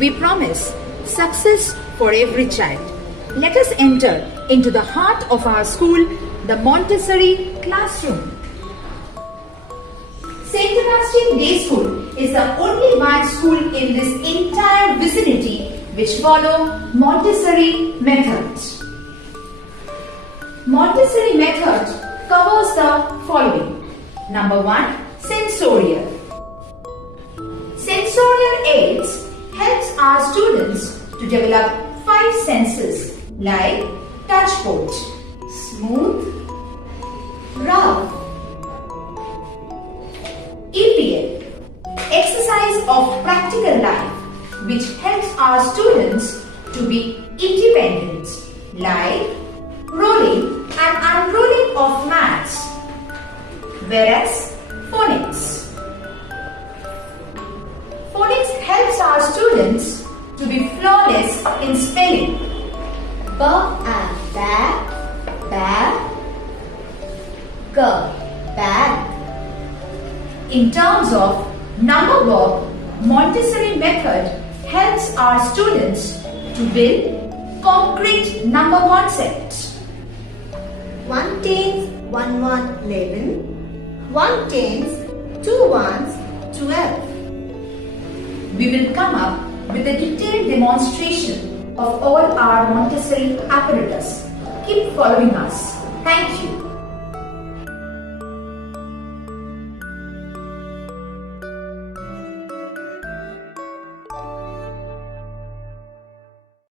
we promise success for every child. Let us enter into the heart of our school, the Montessori classroom. St. Augustine Day School is the only one school in this entire vicinity which follow Montessori method. Montessori method covers the following. Number 1, sensorial. Sensorial aids helps our students to develop 5 senses like touch point, smooth, rough, EPL, exercise of practical life, which helps our students to be independent, like rolling and unrolling of mats, whereas phonics. Phonics helps our students to be flawless in spelling. B and bag, bag. In terms of number work, Montessori method helps our students to build concrete number concepts. 1 tens, 1 1, 11. 1 tens, 2 ones, 12. We will come up with a detailed demonstration of all our Montessori apparatus. Keep following us. Thank you.